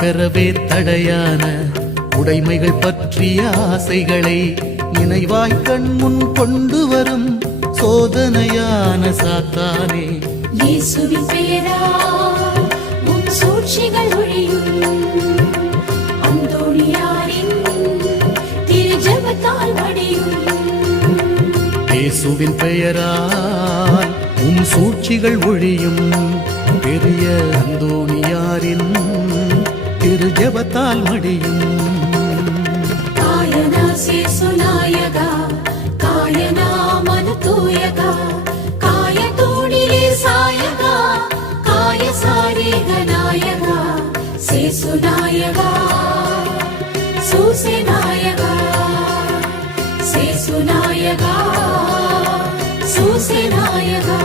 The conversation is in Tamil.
பெறவே தடையான உடைமைகள் பற்றிய ஆசைகளை நினைவாய் கண் முன் கொண்டு வரும் சோதனையான சாத்தானே, இயேசுவின் பெயரால் உன் சூழ்ச்சிகள் ஒழியும். அந்தோணியாரின் திரு ஜெபத்தால் மடியும். இயேசுவின் பெயரால் உன் சூழ்ச்சிகள் ஒழியும். பெரிய அந்தோணியாரின் திரு ஜெபத்தால் மடியும். காயனா சேசுநாயகா, காயனா மனதூயகா, காய தோணிலே சாயகா, காய சாரீக நாயகா, சேசுநாயகா, சூசேநாயகா, சேசுநாயகா, சூசேநாயகா.